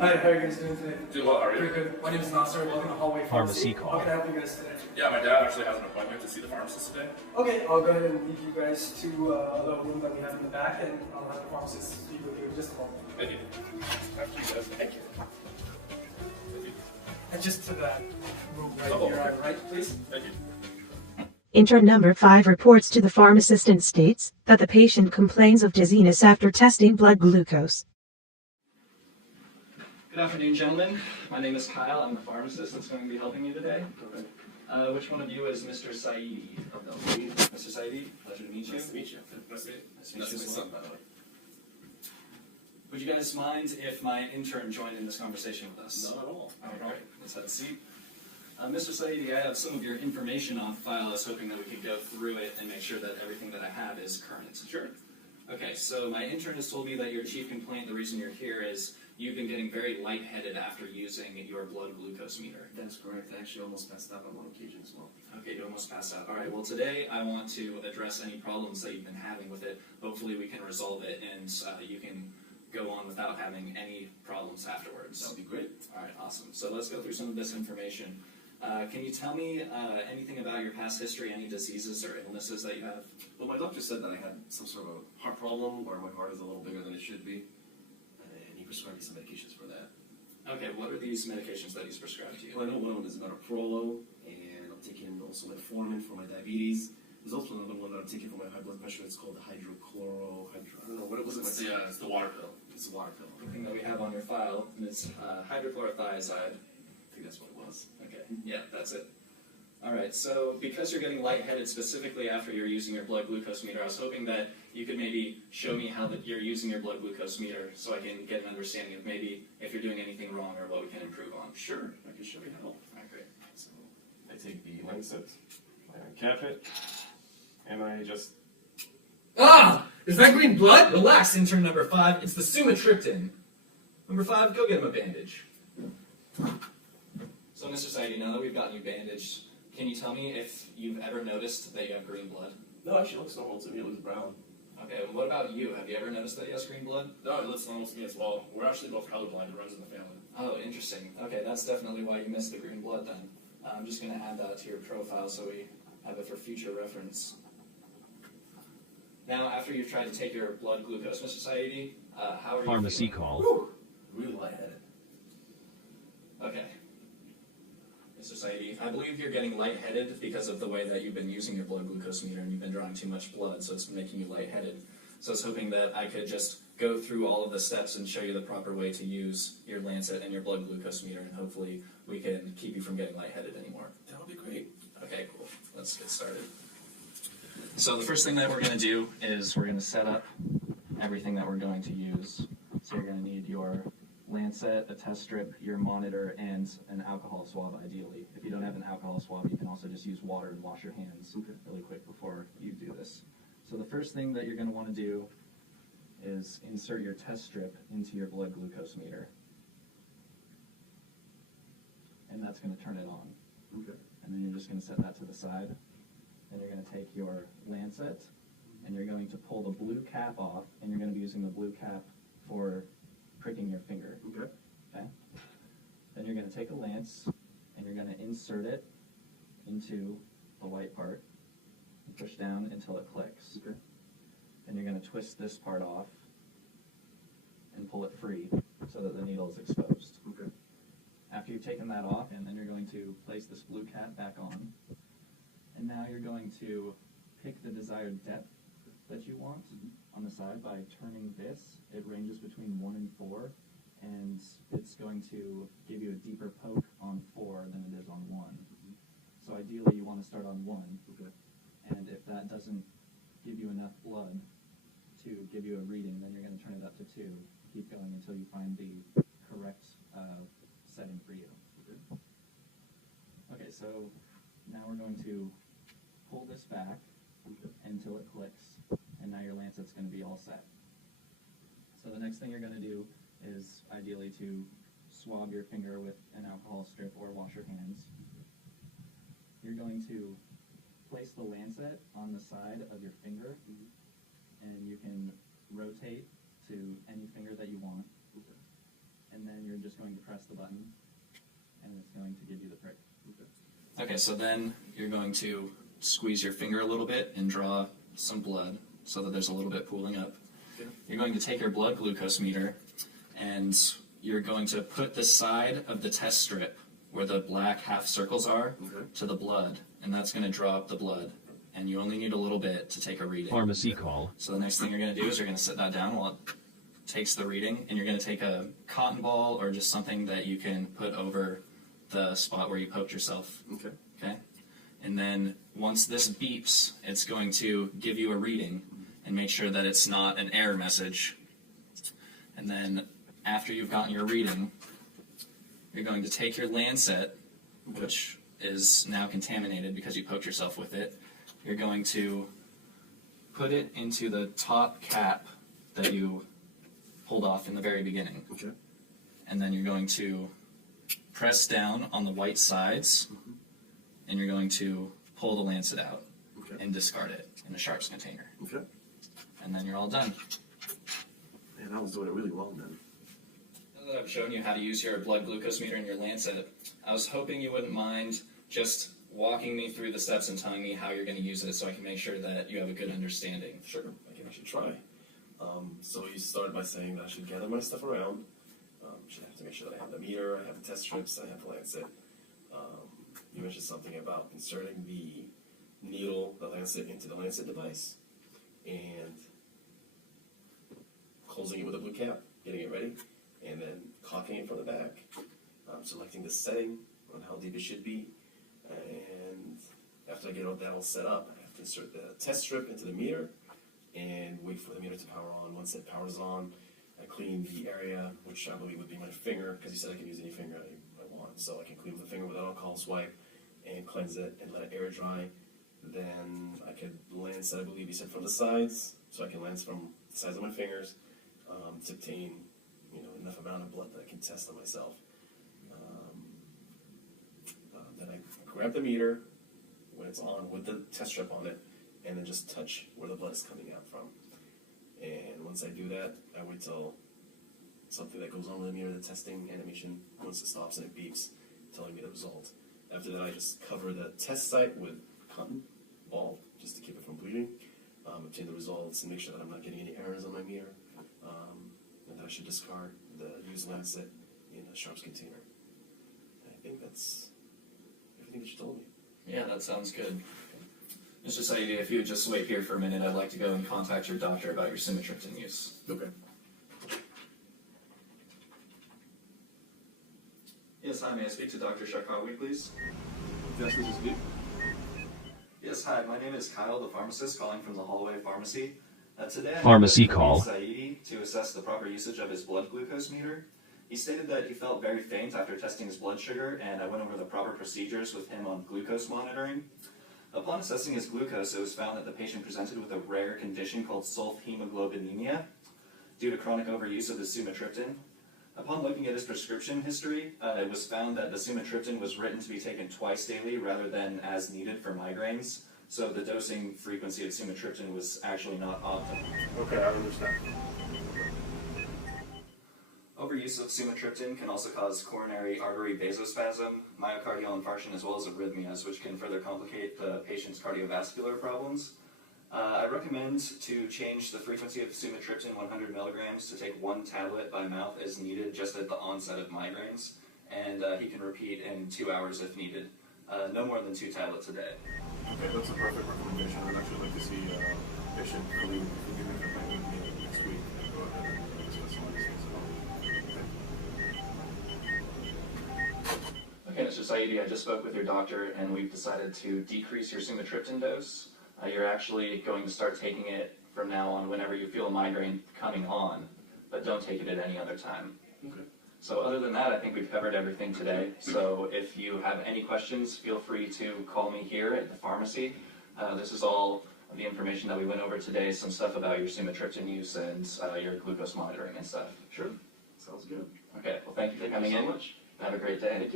Hi, how are you guys doing today? Doing well, how are you? Pretty good. My name is Nasser. Welcome to Hallway Pharmacy Pharmacy. call. How can I help you guys today? Yeah, my dad actually has an appointment to see the pharmacist today. Okay, I'll go ahead and lead you guys to a little room that we have in the back, and I'll have the pharmacist speak with you in just a moment. Thank you. After you guys. Thank you. Thank you. And just to that room right Oh, here, okay. right, please? Thank you. Intern number 5 reports to the pharmacist and states that the patient complains of dizziness after testing blood glucose. Good afternoon, gentlemen. My name is Kyle. I'm the pharmacist that's going to be helping you today. Which one of you is Mr. Saidi? Mr. Saidi, pleasure to meet you. Nice to meet you. Nice to meet you. Nice to meet you That's my as son, well. by the way. Would you guys mind if my intern joined in this conversation with us? Not at all. All right, let's have a seat. Mr. Saidi, I have some of your information on file. I was hoping that we could go through it and make sure that everything that I have is current. Sure. Okay, so my intern has told me that your chief complaint, the reason you're here, is you've been getting very lightheaded after using your blood glucose meter. That's correct. I actually almost passed out on one occasion as well. Okay, you almost passed out. All right, well today I want to address any problems that you've been having with it. Hopefully we can resolve it and you can go on without having any problems afterwards. That would be great. All right, awesome. So let's go through some of this information. Can you tell me anything about your past history, any diseases or illnesses that you have? Well, my doctor said that I had some sort of a heart problem where my heart is a little bigger than it should be. And he prescribed me some medications for that. Okay, what are these medications that he's prescribed to you? Well, I know one of them is metoprolol, and I'm taking also metformin for my diabetes. There's also another one that I'm taking for my high blood pressure. It's called the I don't know, what was it? It's the water pill. It's a water pill. The thing that we have on your file is hydrochlorothiazide. I think that's what it was. Okay, yeah, that's it. All right, so because you're getting lightheaded specifically after you're using your blood glucose meter, I was hoping that you could maybe show me how that you're using your blood glucose meter so I can get an understanding of maybe if you're doing anything wrong or what we can improve on. Sure, I can show you how. All right, great. So I take the lancet, I uncap it, and I just... Ah! Is that green blood? Relax, intern number 5. It's the sumatriptan. Number 5, go get him a bandage. So, Mr. Saidi, now that we've gotten you bandaged, can you tell me if you've ever noticed that you have green blood? No, actually, it looks normal to me. It looks brown. Okay, and what about you? Have you ever noticed that he has green blood? No, it looks normal to me as well. We're actually both colorblind. It runs in the family. Oh, interesting. Okay, that's definitely why you missed the green blood then. I'm just going to add that to your profile so we have it for future reference. Now, after you've tried to take your blood glucose, Mr. Saidi, how are you Pharmacy feeling? call. Whew! Really lightheaded. Okay. Mr. Saidi, I believe you're getting lightheaded because of the way that you've been using your blood glucose meter and you've been drawing too much blood, so it's making you lightheaded. So I was hoping that I could just go through all of the steps and show you the proper way to use your lancet and your blood glucose meter, and hopefully we can keep you from getting lightheaded anymore. That would be great. Okay, cool. Let's get started. So the first thing that we're going to do is we're going to set up everything that we're going to use. So you're going to need your lancet, a test strip, your monitor, and an alcohol swab ideally. If you don't have an alcohol swab, you can also just use water and wash your hands really quick before you do this. So the first thing that you're going to want to do is insert your test strip into your blood glucose meter. And that's going to turn it on. Okay. And then you're just going to set that to the side. Then you're going to take your lancet, and you're going to pull the blue cap off, and you're going to be using the blue cap for pricking your finger. Okay. Okay? Then you're going to take a lance, and you're going to insert it into the white part, and push down until it clicks. Okay. Then you're going to twist this part off, and pull it free, so that the needle is exposed. Okay. After you've taken that off, and then you're going to place this blue cap back on. And now you're going to pick the desired depth that you want on the side by turning this. It ranges between 1 and 4, and it's going to give you a deeper poke on 4 than it is on 1. So ideally you want to start on 1, Okay. and if that doesn't give you enough blood to give you a reading, then you're going to turn it up to 2. Keep going until you find the correct setting for you. Okay, so now we're going to pull this back until it clicks, and now your lancet's going to be all set. So the next thing you're going to do is ideally to swab your finger with an alcohol strip or wash your hands. You're going to place the lancet on the side of your finger, and you can rotate to any finger that you want. And then you're just button, and it's going to give you the prick. Okay, so then you're going to squeeze your finger a little bit and draw some blood so that there's a little bit pooling up. Okay. You're going to take your blood glucose meter and you're going to put the side of the test strip where the black half circles are to the blood, and that's going to draw up the blood. And you only need a little bit to take a reading. Pharmacy call. So the next thing you're going to do is you're going to set that down while it takes the reading, and you're going to take a cotton ball or just something that you can put over the spot where you poked yourself. Okay. Okay? And then once this beeps, it's going to give you a reading and make sure that it's not an error message. And then after you've gotten your reading, you're going to take your lancet, which is now contaminated because you poked yourself with it. You're going to put it into the top cap that you pulled off in the very beginning. Okay. And then you're going to press down on the white sides, and you're going to pull the lancet out and discard it in a sharps container. Okay. And then you're all done. Man, I was doing it really well, man. Now that I've shown you how to use your blood glucose meter and your lancet, I was hoping you wouldn't mind just walking me through the steps and telling me how you're going to use it so I can make sure that you have a good understanding. Sure, I can actually try. So you start by saying that I should gather my stuff around. Should have to make sure that I have the meter, I have the test strips, I have the lancet. You mentioned something about inserting the needle, the lancet, into the lancet device and closing it with a blue cap, getting it ready, and then cocking it from the back, selecting the setting on how deep it should be, and after I get that all set up, I have to insert the test strip into the meter and wait for the meter to power on. Once it powers on, I clean the area, which I believe would be my finger, because you said I can use any finger I want. So I can clean with the finger with an alcohol swipe and cleanse it and let it air dry. Then I could lance it, I believe you said, from the sides, so I can lance from the sides of my fingers to obtain enough amount of blood that I can test on myself. Then I grab the meter when it's on with the test strip on it, and then just touch where the blood is coming out from. And once I do that, I wait till something that goes on with the meter, the testing animation, once it stops and it beeps, telling me the result. After that, I just cover the test site with cotton ball, just to keep it from bleeding, obtain the results, and make sure that I'm not getting any errors on my meter, and then I should discard the used lancet in a sharps container. I think that's everything that you told me. Yeah, that sounds good. Mr. Saidi, if you would just wait here for a minute, I'd like to go and contact your doctor about your sumatriptan use. Okay. Yes, hi, may I speak to Dr. Sharkawi, please? Yes, this is good. Yes, hi, my name is Kyle, the pharmacist, calling from the Hallway Pharmacy. Today I Pharmacy met with call. Saidi to assess the proper usage of his blood glucose meter. He stated that he felt very faint after testing his blood sugar, and I went over the proper procedures with him on glucose monitoring. Upon assessing his glucose, it was found that the patient presented with a rare condition called sulfhemoglobinemia due to chronic overuse of the sumatriptan. Upon looking at his prescription history, it was found that the sumatriptan was written to be taken twice daily rather than as needed for migraines, so the dosing frequency of sumatriptan was actually not optimal. Okay, I understand. Overuse of sumatriptan can also cause coronary artery vasospasm, myocardial infarction, as well as arrhythmias, which can further complicate the patient's cardiovascular problems. I recommend to change the frequency of sumatriptan 100 milligrams to take 1 tablet by mouth as needed just at the onset of migraines, and he can repeat in 2 hours if needed. No more than 2 tablets a day. Okay, that's a perfect recommendation. I'd actually like to see patient Khalid, if you give me a meeting next week, and go ahead and discuss some of these things. Okay, Mr. Saidi, I just spoke with your doctor, and we've decided to decrease your sumatriptan dose. You're actually going to start taking it from now on whenever you feel a migraine coming on, but don't take it at any other time. Okay. So other than that, I think we've covered everything today. So if you have any questions, feel free to call me here at the pharmacy. This is all of the information that we went over today, some stuff about your sumatriptan use and your glucose monitoring and stuff. Sure. Sounds good. Okay, well thank you for coming in. Have a great day.